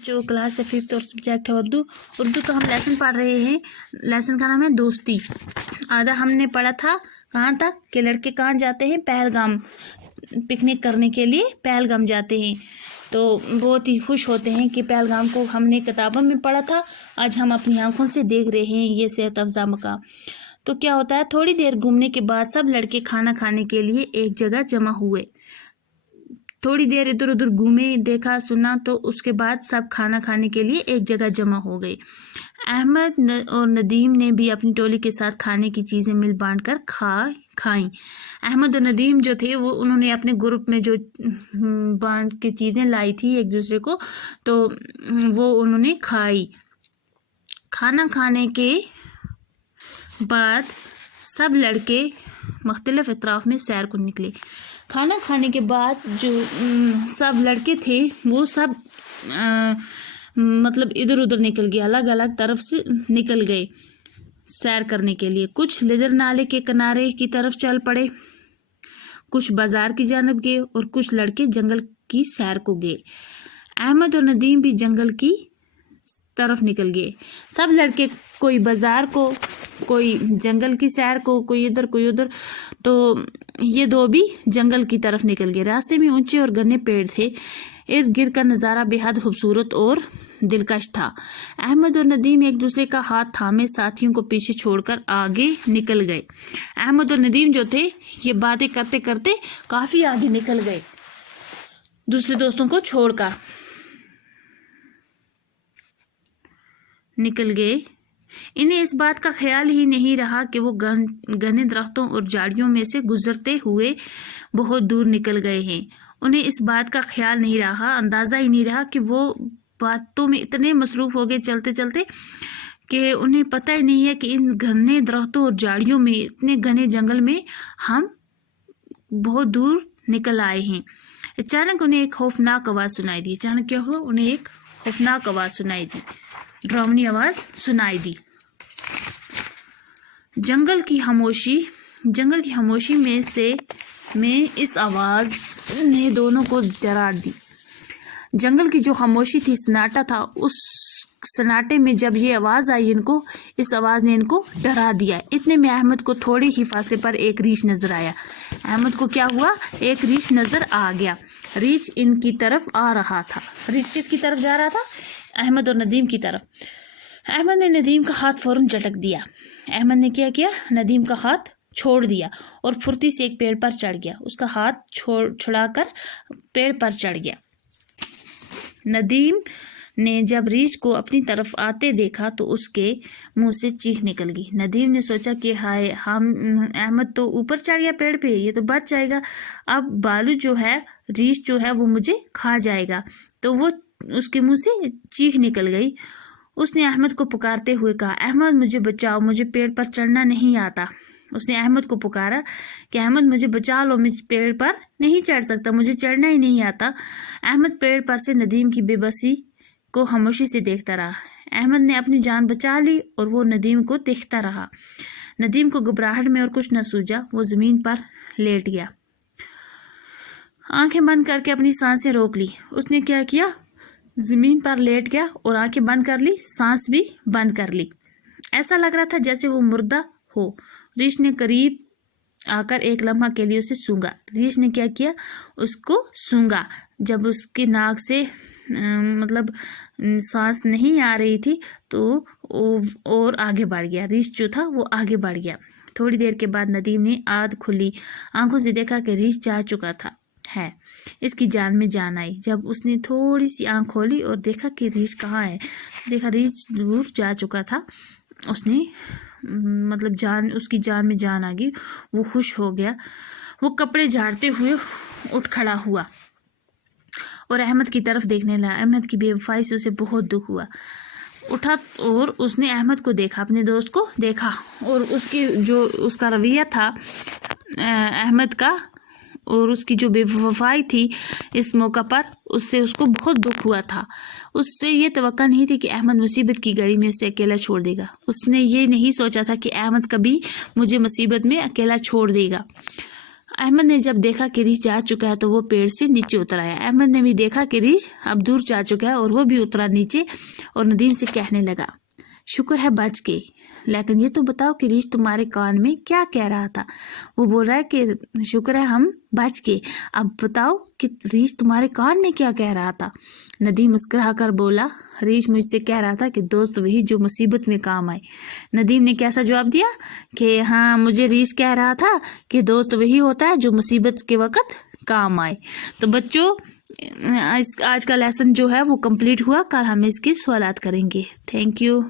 जो क्लास है 5th और सब्जेक्ट है उर्दू का हम लेसन पढ़ रहे हैं। लेसन का नाम है दोस्ती। आधा हमने पढ़ा था कहाँ तक कि लड़के कहाँ जाते हैं, पहलगाम पिकनिक करने के लिए पहलगाम जाते हैं। तो बहुत ही खुश होते हैं कि पहलगाम को हमने किताबों में पढ़ा था, आज हम अपनी आंखों से देख रहे हैं ये सेहत अफ़ज़ा मकाम। तो क्या होता है, थोड़ी देर घूमने के बाद सब लड़के खाना खाने के लिए एक जगह जमा हुए। थोड़ी देर इधर उधर घूमे, देखा सुना, तो उसके बाद सब खाना खाने के लिए एक जगह जमा हो गए। अहमद और नदीम ने भी अपनी टोली के साथ खाने की चीज़ें मिल बांट कर खाईं। अहमद और नदीम जो थे वो उन्होंने अपने ग्रुप में जो बांट के चीज़ें लाई थी एक दूसरे को, तो वो उन्होंने खाई। खाना खाने के बाद सब लड़के मुख्तलिफ अतराफ में सैर को निकले। खाना खाने के बाद जो सब लड़के थे वो सब मतलब इधर उधर निकल गए, अलग अलग तरफ से निकल गए सैर करने के लिए। कुछ लिदर नाले के किनारे की तरफ चल पड़े, कुछ बाजार की जानब गए और कुछ लड़के जंगल की सैर को गए। अहमद और नदीम भी जंगल की तरफ निकल गए। सब लड़के कोई बाजार को, कोई जंगल की सैर को, कोई इधर कोई उधर। तो ये दो भी जंगल की तरफ निकल गए। रास्ते में ऊंचे और घने पेड़ थे। इर्द गिर्द का नज़ारा बेहद खूबसूरत और दिलकश था। अहमद और नदीम एक दूसरे का हाथ थामे साथियों को पीछे छोड़कर आगे निकल गए। अहमद और नदीम जो थे ये बातें करते करते काफ़ी आगे निकल गए, दूसरे दोस्तों को छोड़कर निकल गए। इन्हें इस बात का ख्याल ही नहीं रहा कि वो घने दरख्तों और झाड़ियों में से गुजरते हुए बहुत दूर निकल गए हैं। उन्हें इस बात का ख्याल नहीं रहा, अंदाज़ा ही नहीं रहा कि वो बातों में इतने मसरूफ़ हो गए चलते चलते कि उन्हें पता ही नहीं है कि इन घने दरख्तों और झाड़ियों में, इतने घने जंगल में हम बहुत दूर निकल आए हैं। अचानक उन्हें एक खौफनाक आवाज़ सुनाई दी। अचानक क्या हुआ, उन्हें एक खौफनाक आवाज़ सुनाई दी, डरावनी आवाज़ सुनाई दी। जंगल की खामोशी में इस आवाज़ ने दोनों को डरा दी। जंगल की जो खामोशी थी, सन्नाटा था, उस सन्नाटे में जब ये आवाज़ आई इस आवाज़ ने इनको डरा दिया। इतने में अहमद को थोड़े ही फासले पर एक रीछ नज़र आया। अहमद को क्या हुआ, एक रीछ नज़र आ गया। रीछ इनकी तरफ आ रहा था। रीछ किसकी तरफ जा रहा था, अहमद और नदीम की तरफ। अहमद ने नदीम का हाथ फ़ौरन झटक दिया। अहमद ने क्या किया, नदीम का हाथ छोड़ दिया और फुर्ती से एक पेड़ पर चढ़ गया। उसका हाथ छुड़ाकर पेड़ पर चढ़ गया। नदीम ने जब रीछ को अपनी तरफ आते देखा तो उसके मुंह से चीख निकल गई। नदीम ने सोचा कि हाय, हम अहमद तो ऊपर चढ़ गया पेड़ पे, ये तो बच जाएगा। अब बालू जो है, रीछ जो है वो मुझे खा जाएगा। तो वो उसके मुंह से चीख निकल गई। उसने अहमद को पुकारते हुए कहा, अहमद मुझे बचाओ, मुझे पेड़ पर चढ़ना नहीं आता। उसने अहमद को पुकारा कि अहमद मुझे बचा लो, मैं पेड़ पर नहीं चढ़ सकता, मुझे चढ़ना ही नहीं आता। अहमद पेड़ पर से नदीम की बेबसी को खामोशी से देखता रहा। अहमद ने अपनी जान बचा ली और वो नदीम को देखता रहा। नदीम को घबराहट में और कुछ न सूझा, वो ज़मीन पर लेट गया। आंखें बंद करके अपनी सांसें रोक ली। उसने क्या किया, ज़मीन पर लेट गया और आंखें बंद कर ली, सांस भी बंद कर ली। ऐसा लग रहा था जैसे वो मुर्दा हो। रीछ ने करीब आकर एक लम्हा के लिए उसे सूंघा। रीछ ने क्या किया, उसको सूंघा। जब उसकी नाक से मतलब सांस नहीं आ रही थी तो और आगे बढ़ गया। रीछ जो था वो आगे बढ़ गया। थोड़ी देर के बाद नदीम ने आध खुली आंखों से देखा कि रीछ जा चुका था है। इसकी जान में जान आई। जब उसने थोड़ी सी आंख खोली और देखा कि रीछ कहाँ है, देखा रीछ दूर जा चुका था। उसने मतलब उसकी जान में जान आ गई। वो खुश हो गया। वो कपड़े झाड़ते हुए उठ खड़ा हुआ और अहमद की तरफ देखने लगा। अहमद की बेवफाई से उसे बहुत दुख हुआ। उठा और उसने अहमद को देखा, अपने दोस्त को देखा, और उसका रवैया था अहमद का और उसकी जो बेवफाई थी इस मौका पर, उससे उसको बहुत दुख हुआ था। उससे ये तवक्का नहीं थी कि अहमद मुसीबत की घड़ी में उसे अकेला छोड़ देगा। उसने ये नहीं सोचा था कि अहमद कभी मुझे मुसीबत में अकेला छोड़ देगा। अहमद ने जब देखा कि रीछ जा चुका है तो वो पेड़ से नीचे उतर आया। अहमद ने भी देखा कि रीछ अब दूर जा चुका है और वो भी उतरा नीचे और नदीम से कहने लगा, शुक्र है बच गई, लेकिन ये तो बताओ कि रीछ तुम्हारे कान में क्या कह रहा था। वो बोल रहा है कि शुक्र है हम बच गए, अब बताओ कि रीछ तुम्हारे कान में क्या कह रहा था। नदीम मुस्कुरा कर बोला, रीछ मुझसे कह रहा था कि दोस्त वही जो मुसीबत में काम आए। नदीम ने कैसा जवाब दिया कि हाँ, मुझे रीछ कह रहा था कि दोस्त वही होता है जो मुसीबत के वक्त काम आए। तो बच्चों, आज का लेसन जो है वो कंप्लीट हुआ। कल हम इसके सवालात करेंगे। Thank you.